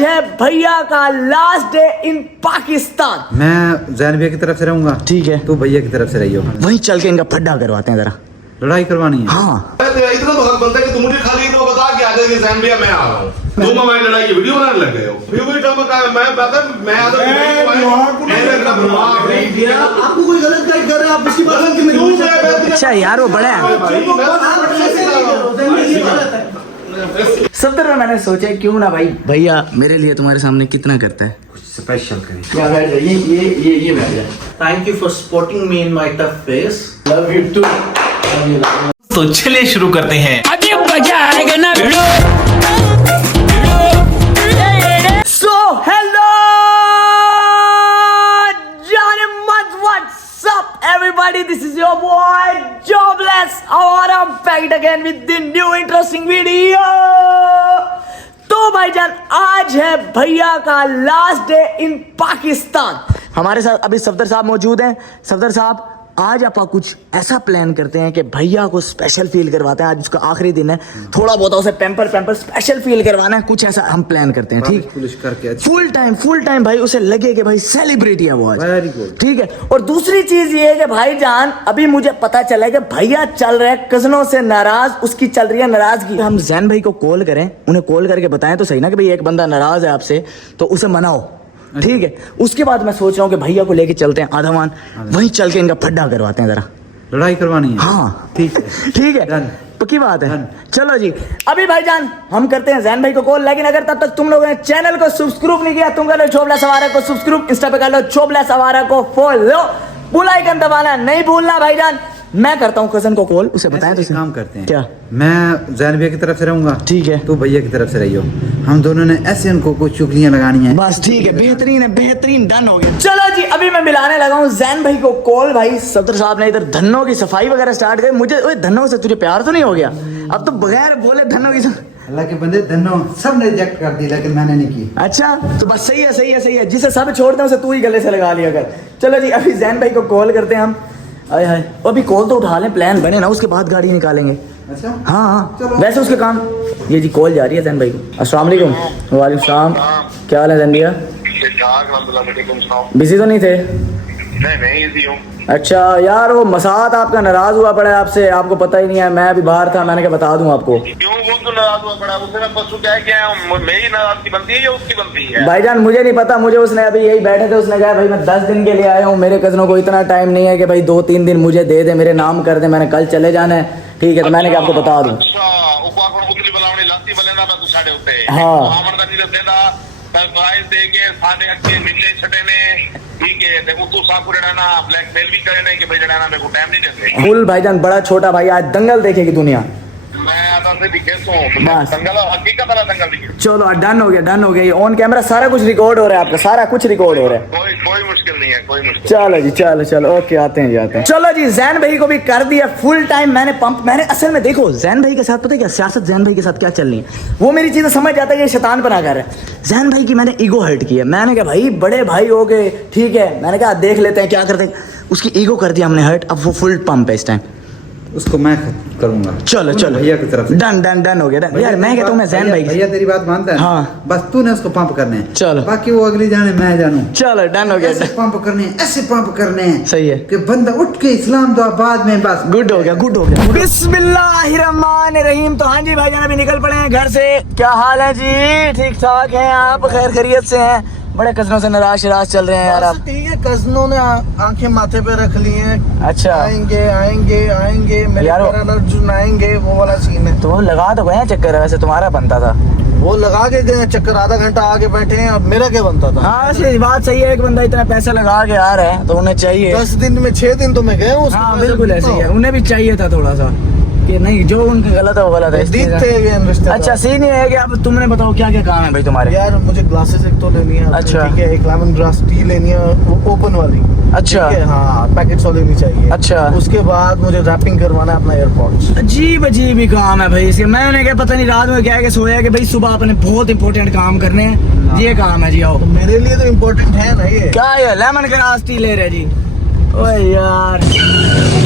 है भैया का लास्ट डे इन पाकिस्तान। मैं जैन भैया की तरफ से रहूंगा, ठीक है, तू भैया की तरफ से रहियो। वहीं चल के इनका फड्डा करवाते हैं जरा। लड़ाई करवानी है? हाँ इतना तो हक बनता है कि तुम मुझे खाली तो बता के आ जाएगी जैन भैया मैं आ रहा हूँ। तुम हमारी लड़ाई की वीडियो बनाने लग गए हो। फिर वही टर्म का मैं पता मैं आपको कोई गलत गाइड कर रहा है, आप उसकी बात की। अच्छा यार वो बड़ा है सफदर में मैंने सोचा क्यों ना भाई भैया मेरे लिए तुम्हारे सामने कितना करता है, कुछ स्पेशल करें। क्या बैठ जाए ये बैठ जाए। Thank you for supporting me in my tough phase, love you too. तो चलिए शुरू करते हैं। अभी मजा आएगा ना video. So hello what's up everybody, this is your boy Jobless और I am back again with the new interesting video. तो भाईजान आज है भैया का लास्ट डे इन पाकिस्तान। हमारे साथ अभी सफदर साहब मौजूद हैं। सफदर साहब आज आप कुछ ऐसा प्लान करते हैं कि भैया को स्पेशल फील करवाते हैं। आज उसका आखिरी दिन है, थोड़ा बहुत उसे पैम्पर स्पेशल फील करवाना है, कुछ ऐसा हम प्लान करते हैं। ठीक, पुलिस करके फुल टाइम भाई उसे लगे कि भाई सेलिब्रिटी है वो आज। Very good. ठीक है, और दूसरी चीज ये है कि भाईजान अभी मुझे पता चला है कि भैया चल रहे हैं कजनों से नाराज, उसकी चल रही है नाराजगी। हम जैन भाई को कॉल करें, उन्हें कॉल करके बताएं तो सही ना कि भाई एक बंदा नाराज है आपसे तो उसे मनाओ। ठीक है, उसके बाद मैं सोच रहा हूँ कि भैया को लेके चलते हैं आधामान, वहीं चल के इनका फड्डा करवाते हैं जरा। लड़ाई करवानी है? हाँ ठीक है ठीक है, पक्की बात है। चलो जी अभी भाईजान हम करते हैं जैन भाई को कॉल। लेकिन अगर तब तक तुम लोगों ने चैनल को सब्सक्राइब नहीं किया, तुम कर लो छोबलेस आवारा को सब्सक्राइब, इंस्टा पे कर लो छोबलेस आवारा को फॉलो, बेल आइकन दबाना नहीं भूलना। भाईजान मैं करता हूँ कजन को कॉल, उसे बताएं तो काम करते हैं। क्या? मैं जैन भैया की तरफ से रहूंगा, ठीक है, तू भैया की तरफ से रहियो। हम दोनों ने ऐसे उनको कुछ चुगलियां लगानी है। बस ठीक है, बेहतरीन है, बेहतरीन, डन हो गया। चलो जी अभी मैं मिलाने लगा हूँ जैन भाई को कॉल। भाई सफदर साहब ने इधर धन्नों की सफाई वगैरह स्टार्ट कर। मुझे ओए धन्नों से तुझे प्यार तो नहीं हो गया? अब तो बगैर बोले धन्नों की अल्लाह के बंदे धन्नो सब ने रिजेक्ट कर दी, लेकिन मैंने नहीं की। अच्छा तो बस सही है। जिसे सब छोड़ते हैं उसे तू ही गले से लगा लिया कर। चलो जी अभी जैन भाई को कॉल करते हैं हम। आए हाय, अभी कॉल तो उठा लें, प्लान बने ना, उसके बाद गाड़ी निकालेंगे। अच्छा हाँ वैसे उसके काम। ये जी कॉल जा रही है जैन भाई को। अस्सलाम वालेकुम। वालेकुम सलाम, क्या हाल है जैन भैया? बिजी तो नहीं थे? नहीं इजी हूँ। अच्छा यार वो मसाद आपका नाराज हुआ पड़ा है आपसे, आपको पता ही नहीं है। मैं अभी बाहर था, मैंने क्या बता दूं आपको। क्यों वो तो नाराज हुआ पड़ा? उसने परसों क्या मेरी नाराजगी बनती है या उसकी बनती है? भाईजान मुझे नहीं पता, मुझे उसने अभी यही बैठे थे, उसने कहा भाई मैं 10 दिन के लिए आया हूँ, मेरे कजनों को इतना टाइम नहीं है कि भाई 2-3 दिन मुझे दे दे, मेरे नाम कर दे, मैंने कल चले जाना है। ठीक है, तो मैंने क्या आपको बता दूं। फुल भाईजान बड़ा छोटा भाई, आज दंगल देखेगी दुनिया। चलो डन हो गया, ये ऑन कैमरा सारा कुछ रिकॉर्ड हो रहा है, आपका सारा कुछ रिकॉर्ड हो रहा है। कोई मुश्किल नहीं है, कोई मुश्किल। चलो जी चलो ओके, आते हैं। चलो जी जैन भाई को भी कर दिया फुल टाइम मैंने असल में देखो जैन भाई के साथ पता है क्या सियासत, जैन भाई के साथ क्या चल रही है वो मेरी चीजें समझ जाता है कि शैतान बना कर रहा है। जैन भाई की मैंने ईगो हर्ट किया, मैंने कहा भाई बड़े भाई हो गए, ठीक है, मैंने कहा देख लेते हैं क्या करते हैं। उसकी ईगो कर दिया हमने हर्ट, अब वो फुल पंप है इस टाइम। उसको मैं करूंगा। चलो भैया की तरफ डन हो गया। यार मैं कहता हूँ मैं जैन भाई, भैया तेरी बात मानता है। हाँ बस तूने उसको पंप करने हैं। चलो बाकी वो अगली जाने मैं जानू। चलो डन हो गया। ऐसे पंप करने हैं, ऐसे पंप करने हैं, सही है कि बंदा उठ के इस्लाम दुआ बाद में बस गुड हो गया। बिस्मिल्लाहिर्रहमानिर्रहीम। तो हाँ जी भाईजान अभी निकल पड़े हैं घर से। क्या हाल है जी? ठीक ठाक हैं आप? खैर खैरियत से हैं? बड़े कजनों से नाराज चल रहे हैं यार आप? ठीक है, कजनों ने आंखें माथे पे रख ली हैं। अच्छा आएंगे मेरे अर्जुन आएंगे, वो वाला सीन है। तो लगा तो गए चक्कर, वैसे तुम्हारा बनता था। वो लगा के गए चक्कर, आधा घंटा आगे बैठे हैं, अब मेरा क्या बनता था? हाँ वैसे बात सही है, एक बंदा इतना पैसा लगा के आ रहा है तो उन्हें चाहिए। 10 दिन में 6 दिन तो मैं गया हूँ। हाँ बिल्कुल ऐसे ही है, उन्हें भी चाहिए था थोड़ा सा कि नहीं जो उनका गलत है वो गलत है। अच्छा सीन ये है कि अब तुमने बताओ क्या क्या काम है भाई तुम्हारे? यार मुझे ग्लासेस एक तो लेनी है। अच्छा ठीक है, एक लेमन ग्रास टी लेनी है, ओपन वाली। अच्छा हाँ, पैकेट्स वाली नहीं चाहिए। अच्छा उसके बाद मुझे रैपिंग करवाना है अपना एयरपोर्ट्स। अजीब ही काम है भाई इसके। मैंने क्या पता नहीं रात में क्या है सोया कि भाई सुबह अपने बहुत इंपॉर्टेंट काम करने हैं। हाँ। ये काम है जी। आओ, तो मेरे लिए तो इम्पोर्टेंट है ना ये। क्या है? लेमन ग्रास टी ले रहे जी? ओए यार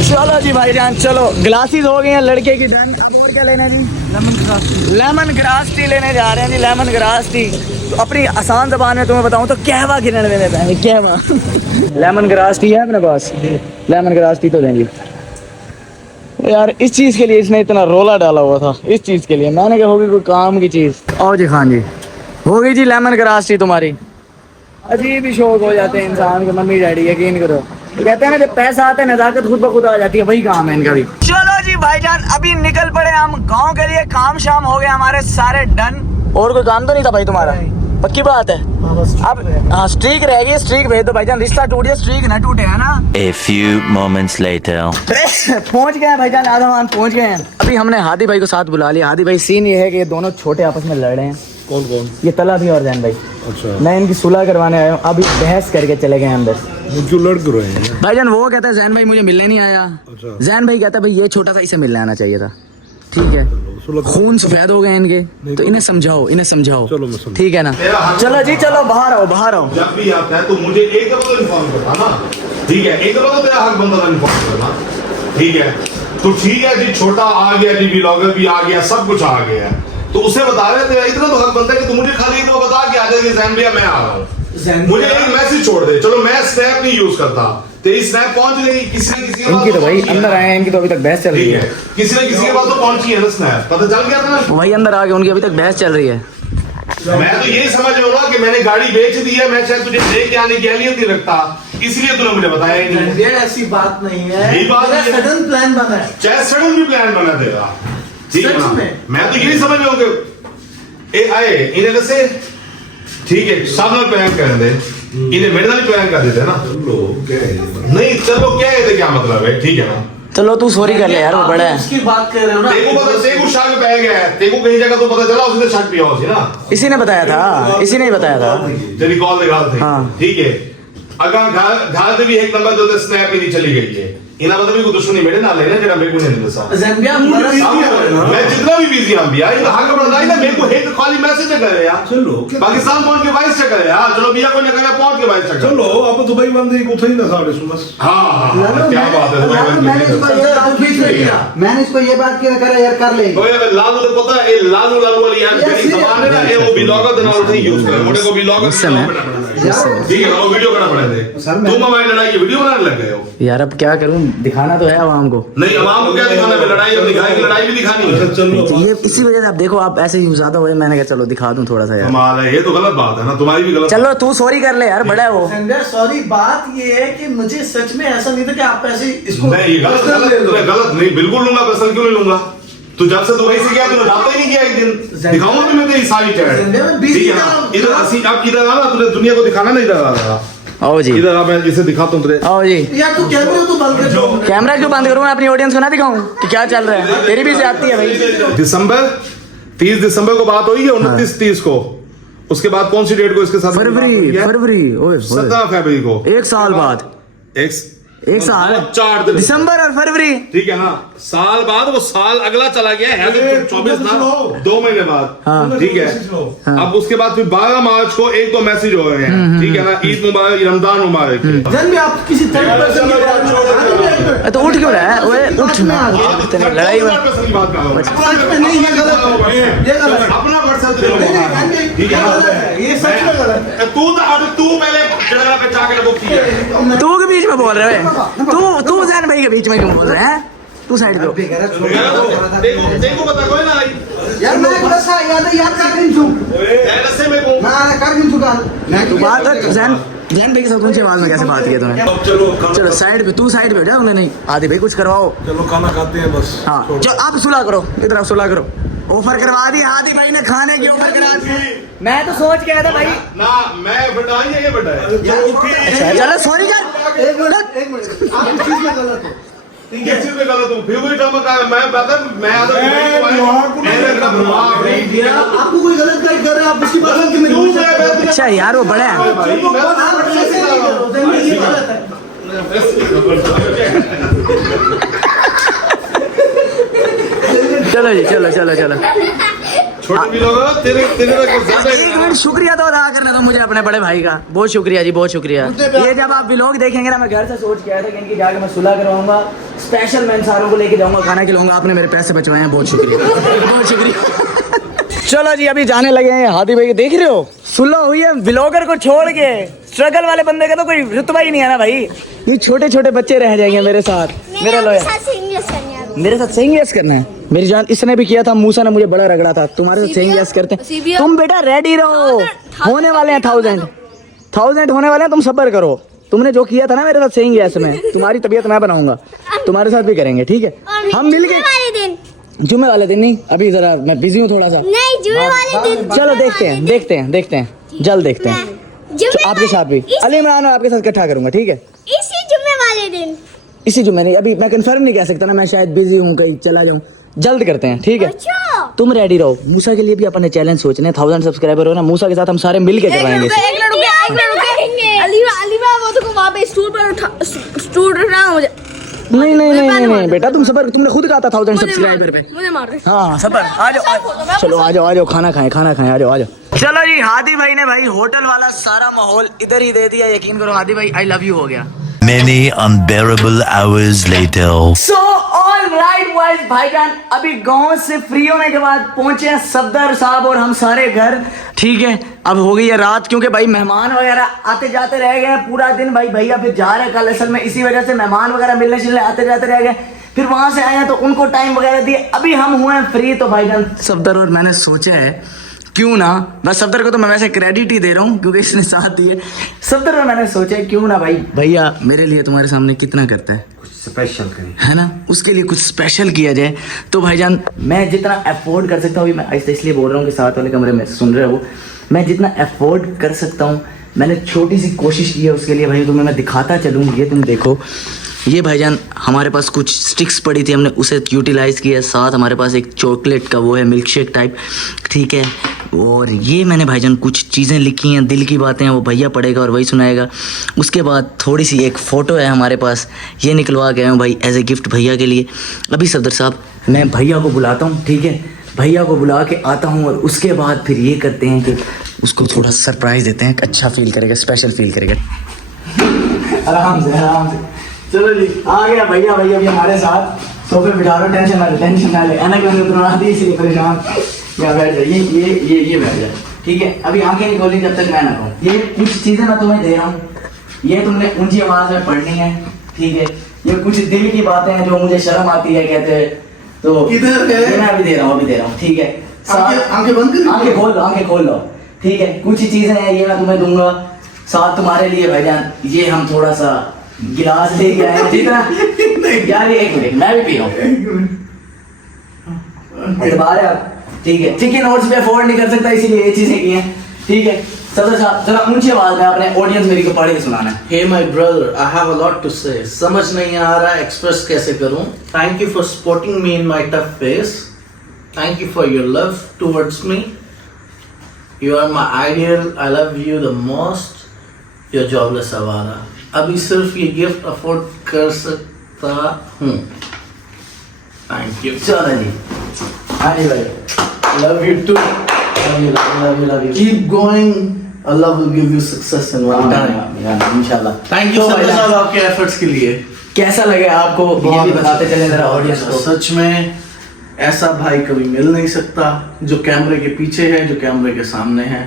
चलो जी भाईजान, चलो ग्लासेस हो गए हैं लड़के की डन। और क्या लेना है जी? लेमन ग्रास टी लेने जा रहे हैं जी, लेमन ग्रास टी। तो अपनी आसान जबान में तुम्हें बताऊं तो कहवा गिरने में देते हैं, कहवा। लेमन ग्रास टी है अपने पास, लेमन ग्रास टी तो देंगे यार। इस चीज़ के लिए इसने इतना रोला डाला हुआ था, इस चीज़ के लिए। मैंने कहा होगी कोई काम की चीज़। आओ जी खान जी, हो गई जी लेमन ग्रास टी तुम्हारी। अजीब ही शौक हो जाते हैं इंसान के, मम्मी डैडी यकीन करो। कहते हैं ना जब पैसा आता है नजाकत खुद ब खुद आ जाती है, वही काम है इनका भी। चलो जी भाईजान, अभी निकल पड़े हम गांव के लिए। काम शाम हो गए हमारे सारे डन। और कोई काम तो नहीं था भाई तुम्हारा? पक्की बात है। अब हाँ स्ट्रीक रह गई, स्ट्रीक भेज दो भाईजान। रिश्ता टूट गया, स्ट्रीक ना टूटे, है ना। A few moments later. पहुंच गए हैं भाईजान, आधामान पहुंच गए हैं। अभी हमने हादी भाई को साथ बुला लिया। हादी भाई सीन ये है कि ये दोनों छोटे आपस में लड़ रहे हैं। कौन कौन? ये तला भी और जैन भाई। अच्छा, मैं इनकी सुलह करवाने आया हूँ। अभी बहस करके चले गए अंदर। क्यों लड़ क्यों रहे हैं भाईजान? वो कहता है जैन भाई मुझे मिलने नहीं आया। अच्छा। जैन भाई कहता है भाई ये छोटा सा, इसे मिलने आना चाहिए था। ठीक है, खून सफेद हो गए इनके, तो इन्हें समझाओ, इन्हें समझाओ। चलो मैं समझ। ठीक है ना? चलो जी चलो, बाहर आओ, बाहर आओ। जब भी आता है तो मुझे एक दफा तो इन्फॉर्म करना ना, ठीक है? एक दफा तो तेरा हक बनता था इन्फॉर्म करना, ठीक है? तो ठीक है जी, छोटा आ गया जी, व्लॉगर भी आ गया, सब कुछ आ गया, तो उसे बता रहे थे इतना तो हक बनता है कि तू मुझे खाली तो बता के आ जाए कि जैन भैया मैं आ रहा हूँ, मुझे एक मैसेज छोड़ दे। चलो मैं स्नैप नहीं यूज करता, तेरी स्नैप पहुंच गई किसी न किसी के पास। इनकी तो भाई अंदर आए हैं, इनकी तो अभी तक बहस चल रही ठीक है। है, किसी न किसी के पास तो पहुंची है ना स्नैप, पता चल गया था ना। वही अंदर आ गए, उनकी अभी तक बहस चल रही है। मैं तो यही समझ रहा हूँ कि मैंने गाड़ी बेच दी है, मैं शायद तुझे लेके आने की अहलियत नहीं रखता, इसलिए तूने मुझे बताया ही नहीं। ये ऐसी बात नहीं है, यही बात है। सडन प्लान बना है। चाहे सडन भी प्लान बना देगा, ठीक है सच ना? में? मैं तो यही समझ रहा हूँ कि ए आए इन्हें जैसे ठीक है सामने प्लान कर दे, इन्हें मेरे साथ प्लान कर देते ना। नहीं चलो क्या है, क्या मतलब है? ठीक है ना, चलो तू सॉरी कर ले यार, वो बड़ा है। उसकी बात कर रहे हो ना। तेको पता, तेको शक पै गया है, तेको कहीं जगह तो पता चला उसने शक पिया उसे ना। इसी ने बताया था, इसी ने बताया था। तेरी कॉल निकाल थे, हाँ। ठीक है? अगर घर से भी एक नंबर जो स्नैप ही नहीं चली गई है, इना मतलब भी कोई दुश्मनी मेरे नाल है ना, जेड़ा मेरे को नहीं दिंदा सा। ज़ैम्बिया मैं जितना भी बिजी हूं भैया, ये हक बनदा है ना मेरे को एक खाली मैसेज करे यार। चलो पाकिस्तान पहुंच के वाइस चेक करे यार। चलो भैया कोई ना करे पहुंच के वाइस चेक। चलो आप दुबई बंदे को थे ना साढ़े सुबह। हां क्या बात है, मैंने इसको ये बात किया करा यार, कर लेंगे। ओए लालू तो पता है, ये लालू वाली यार मेरी जबान है ना, ये वो व्लॉगर देना उठे यूज करे, मुझे को व्लॉगर ठीक है, वो वीडियो करना पड़ेगा। तुम हमारी लड़ाई की वीडियो बनाने लग गए हो यार अब क्या करूं, दिखाना तो है आवाम को। नहीं, आवाम को क्या दिखाना है? लड़ाई अब दिखाएंगे, लड़ाई भी दिखानी है। चलो ये इसी वजह से आप देखो, आप ऐसे ही ज्यादा हुए, मैंने कहा चलो दिखा दूं थोड़ा सा यार। कमाल है, ये तो गलत बात है ना, तुम्हारी भी गलत। चलो तू सॉरी कर ले यार, बड़ा है वो। ज़ैम्बिया सॉरी, बात ये है कि मुझे सच में ऐसा नहीं था कि आप ऐसे इसको नहीं, ये गलत गलत नहीं, बिल्कुल लूंगा, पर्सनल क्यों नहीं लूंगा? तू जब से दुबई से गया तूने डालता ही नहीं किया। एक दिन दिखाऊंगा तुम्हें तेरी सारी चैट, ठीक है ना? इधर हंसी अब इधर आ ना, तूने दुनिया को दिखाना नहीं, इधर आ रहा। आओ जी, इधर आ, मैं इसे दिखाता हूं तुझे। आओ जी। यार तू कैमरा तो बंद कर दो। कैमरा क्यों बंद करूं? मैं अपनी ऑडियंस को ना दिखाऊं कि क्या चल रहा है? तेरी भी ज्यादती है भाई। दिसंबर 30 दिसंबर को बात हुई है, 29-30 को। उसके बाद कौन सी डेट को इसके साथ? फरवरी, ओए 17 फरवरी को। एक साल बाद, एक साल 4 दिन, दिसंबर और फरवरी, ठीक है ना? साल बाद वो साल अगला चला गया है, 24 ना, 2 महीने बाद, ठीक है? अब उसके बाद फिर 12 मार्च को 1-2 मैसेज हो रहे हैं, ठीक है ना? ईद मुबारक, रमजान मुबारक। ज़ैम्बिया आप किसी थर्ड पर्सन की बात तो उठ क्यों रहा है? ओए उठ ना, लड़ाई में की बात कर रहा हूं। सच में नहीं, ये गलत है, ये गलत है। अपना पर्सन ठीक है, ये सच में गलत है। तू पहले जगह पे जाके बुक किया। तू के बीच में बोल रहे है, तू जैन भाई के बीच में क्यों बोल रहे हैं? तू साइड पे। देखो पता कोई ना आई यार मैं बसा याद कर दिन तू ऐसे में को ना कर दिन तू का तू बात कर जैन भाई के साथ ऊंचे आवाज में कैसे बात की तूने? चलो साइड पे, तू साइड पे हो जा, उन्हें नहीं आदि भाई कुछ करवाओ। चलो खाना खाते हैं बस। हाँ जो आप सुलह करो, इधर आप सुलह करो। ऑफर करवा दी आदि भाई ने, खाने की ऑफर करा दी। मैं तो सोच के आया था भाई ना, मैं बड़ा है, ये बड़ा है। अच्छा चलो सॉरी कर। एक मिनट आप इस चीज में गलत हो। किस चीज में गलत हूँ? फिर वही ड्रामा का मैं बता, मैं आपको कोई गलत गाइड कर रहा है, आप उसकी बात में अच्छा यार वो बड़ा है। चलो जी, चलो चलो चलो छोटे भी लोग तेरे तेरे का कुछ ज्यादा एक मिनट शुक्रिया तो अदा करना था मुझे अपने बड़े भाई का, बहुत शुक्रिया जी, बहुत शुक्रिया। ये जब आप व्लॉग देखेंगे ना, मैं घर से सोच के आया था कि इनकी जाके मैं सुलह करवाऊंगा, स्पेशल मैं इन सारों को लेके जाऊंगा, खाना खिलाऊंगा, आपने मेरे पैसे बचवाए हैं, बहुत शुक्रिया बहुत शुक्रिया। चलो जी अभी जाने लगे हैं। हादी भाई देख रहे हो सुलह हुई है, व्लॉगर को छोड़ के स्ट्रगल वाले बंदे का तो कोई रुतबा ही नहीं है ना भाई। ये छोटे छोटे बच्चे रह जाएंगे मेरे साथ, मेरा लोया मेरे साथ सही यस करना है मेरी जान। इसने भी किया था, मूसा ने मुझे बड़ा रगड़ा था, तुम्हारे साथ सही यस करते हैं। तुम बेटा रेडी रहो, होने वाले हैं 1000 होने वाले हैं, तुम सब्र करो। तुमने जो किया था ना मेरे साथ सही यस में, तुम्हारी तबीयत मैं बनाऊंगा, तुम्हारे साथ भी करेंगे, ठीक है? हम मिलके जुम्मे वाले दिन नहीं, अभी जरा मैं बिजी हूँ थोड़ा सा। नहीं, जुम्मे वाले दिन। चलो देखते हैं जल्द देखते हैं। आपके साथ भी अली इमरान आपके साथ इकट्ठा करूंगा, ठीक है? इसी जुम्मे वाले दिन। इसी जुम्मे नहीं, अभी मैं कंफर्म नहीं कह सकता ना, मैं शायद बिजी हूँ, कहीं चला जाऊँ, जल्द करते हैं, ठीक है? अच्छा। तुम रेडी रहो। मूसा के लिए भी अपने चैलेंज सोचने हैं, 1000 सब्सक्राइबर हो ना, मूसा के साथ हम सारे मिल के करवाएंगे। नहीं बेटा तुम सबर, तुमने खुद कहा था 1000 सब्सक्राइबर पे। मुझे मार दे। हाँ सबर, आ जाओ, चलो आ जाओ, खाना खाएं, आ जाओ। चलो जी हादी भाई ने भाई होटल वाला सारा माहौल इधर ही दे दिया, यकीन करो हादी भाई आई लव यू हो गया। Many unbearable hours later. So all right boys, भाईजान अभी गांव से फ्री होने के बाद पहुंचे हैं सफदर साहब और हम सारे घर, ठीक है? अब हो गई है रात, क्योंकि भाई मेहमान वगैरह आते जाते रह गए हैं पूरा दिन। भाई भैया फिर जा रहे हैं कल, असल में इसी वजह से मेहमान वगैरह मिलने आते जाते रह गए, फिर वहां से आए हैं तो उनको टाइम वगैरह दिए, अभी हम हुए हैं फ्री। तो भाईजान सफदर और मैंने सोचा है क्यों ना, बस सफदर को तो मैं वैसे क्रेडिट ही दे रहा हूँ क्योंकि इसने साथ दिए। सफदर और मैंने सोचा क्यों ना भाई, भैया मेरे लिए तुम्हारे सामने कितना करता है, स्पेशल करें, है ना? उसके लिए कुछ स्पेशल किया जाए। तो भाईजान मैं जितना अफोर्ड कर सकता हूँ, मैं ऐसे इसलिए बोल रहा हूँ कि साथ वाले कमरे में सुन रहे हो, मैं जितना अफोर्ड कर सकता हूँ मैंने छोटी सी कोशिश की है उसके लिए। भाई तुम्हें मैं दिखाता चलूँ, ये तुम देखो, ये भाईजान हमारे पास कुछ स्टिक्स पड़ी थी, हमने उसे यूटिलाइज़ किया। साथ हमारे पास एक चॉकलेट का वो है मिल्क शेक टाइप, ठीक है? और ये मैंने भाईजान कुछ चीज़ें लिखी हैं, दिल की बातें हैं, वो भैया पढ़ेगा और वही सुनाएगा। उसके बाद थोड़ी सी एक फ़ोटो है हमारे पास, ये निकलवा के आया हूँ भाई एज ए गिफ्ट भैया के लिए। अभी सफदर साहब मैं भैया को बुलाता हूँ, ठीक है? भैया को बुला के आता हूँ और उसके बाद फिर ये करते हैं कि उसको थोड़ा सरप्राइज़ देते हैं, अच्छा फील करेगा, स्पेशल फील करेगा। आराम से चलो जी, आ गया भैया भी हमारे साथ, सोफे बिठा लो, टेंशन ना ले, आना क्यों उतना दी इसलिए परेशान। यहाँ बैठ जाइए, ये बैठ जाए, ठीक है? अभी आंखें नहीं खोली जब तक मैं ना कहूँ। ये कुछ चीज़ें मैं तुम्हें दे रहा हूँ, ये तुमने ऊंची आवाज़ में पढ़नी है, ठीक है? ये कुछ दिल की बातें हैं जो मुझे शर्म आती है कहते हैं, तो किधर है? मैं अभी दे रहा हूँ, ठीक है? आंखें बंद कर, आंखें खोल लो, ठीक है? कुछ चीज़ें हैं ये मैं तुम्हें दूंगा, साथ तुम्हारे लिए भाईजान ये हम थोड़ा सा गिलास लेके आए हैं, ठीक है ना? यार एक मिनट मैं भी पी रहा हूँ, ठीक है? ठीक है, नोट्स पे अफोर्ड नहीं कर सकता इसीलिए ये चीजें की हैं, ठीक है? सफदर साहब जरा ऊंची आवाज में अपने ऑडियंस मेरी को पढ़ के सुनाना है। Hey my brother, I have a lot to say. समझ नहीं आ रहा एक्सप्रेस कैसे करूं. Thank you for supporting me in my tough phase. Thank you for your love towards me. You are my ideal. I love you the most. You're jobless आवारा. अभी सिर्फ ये gift afford कर सकता हूँ. Thank you. चलो जी, हाँ जी भाई, love you too. Love you. Keep going. Allah will give you success in one time. इंशाल्लाह। Thank you सफदर साहब आपके एफर्ट्स के लिए. कैसा लगे आपको ये भी बताते चले जरा ऑडियंस को। सच में ऐसा भाई कभी मिल नहीं सकता जो कैमरे के पीछे है, जो कैमरे के सामने है.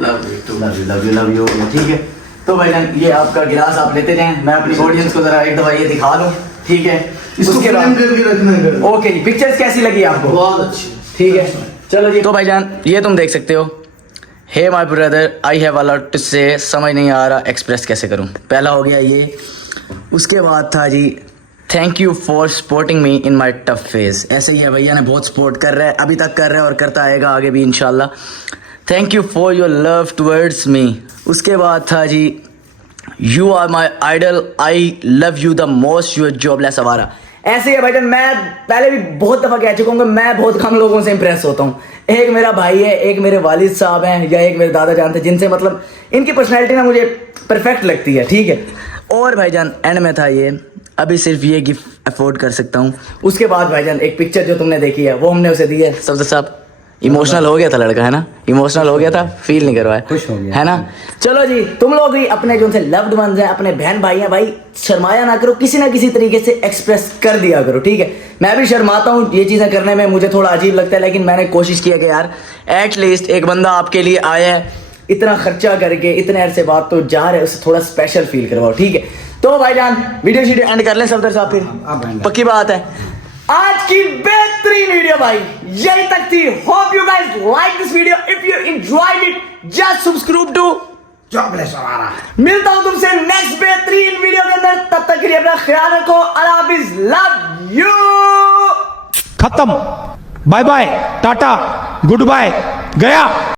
लव यू, ठीक है? तो भाईजान ये आपका गिलास आप लेते जाएं, मैं अपनी ऑडियंस को जरा एक दफा ये दिखा दूं, ठीक है? इसको फ्रेम करके रखना है. ओके जी, पिक्चर्स कैसी लगी आपको? बहुत अच्छी, ठीक है? चलो जी, तो भाईजान ये तुम देख सकते हो, hey my brother I have a lot to say, समझ नहीं आ रहा एक्सप्रेस कैसे करूं। पहला हो गया ये, उसके बाद था जी thank you for supporting me in my tough phase. ऐसे ही है, भैया ने बहुत सपोर्ट कर रहा है, अभी तक कर रहा है और करता आएगा आगे भी इंशाल्लाह। Thank you for your love towards me. उसके बाद था जी you are my idol, I love you the most, your jobless आवारा। ऐसे ही है भाईजान, मैं पहले भी बहुत दफ़ा कह चुका हूँ कि मैं बहुत कम लोगों से इंप्रेस होता हूँ। एक मेरा भाई है, एक मेरे वालिद साहब हैं, या एक मेरे दादा जान थे, जिनसे मतलब इनकी पर्सनैलिटी ना मुझे परफेक्ट लगती है, ठीक है? और भाईजान एंड में था ये, अभी सिर्फ ये गिफ्ट अफोर्ड कर सकता हूँ। उसके बाद भाईजान एक पिक्चर जो तुमने देखी है वो हमने उसे दी है। सफदर साहब इमोशनल हो गया था लड़का, है ना? इमोशनल हो गया था, फील नहीं करवाया, खुश हो गया। है ना? चलो जी, तुम लोग भी अपने जो उनसे लव्ड वंस हैं, अपने बहन भाई हैं, भाई शर्माया ना करो, किसी ना किसी तरीके से एक्सप्रेस कर दिया करो, ठीक है? मैं भी शर्माता हूँ ये चीज़ें करने में, मुझे थोड़ा अजीब लगता है, लेकिन मैंने कोशिश किया कि यार एटलीस्ट एक बंदा आपके लिए आया है, इतना खर्चा करके, इतने अरसे बाद तो जा रहे, उससे थोड़ा स्पेशल फील करवाओ, ठीक है? तो भाईजान वीडियो एंड कर लें सफदर साहब, फिर पक्की बात है। आज की बेहतरीन वीडियो भाई यही तक थी। Hope you guys like this video. If you enjoyed it just subscribe to Jobless Awara. मिलता हूं तुमसे नेक्स्ट बेहतरीन वीडियो के अंदर, तब तक के लिए अपना ख्याल रखो। अल्लाह हाफिज, लव यू। खत्म, bye bye, tata, goodbye, गया।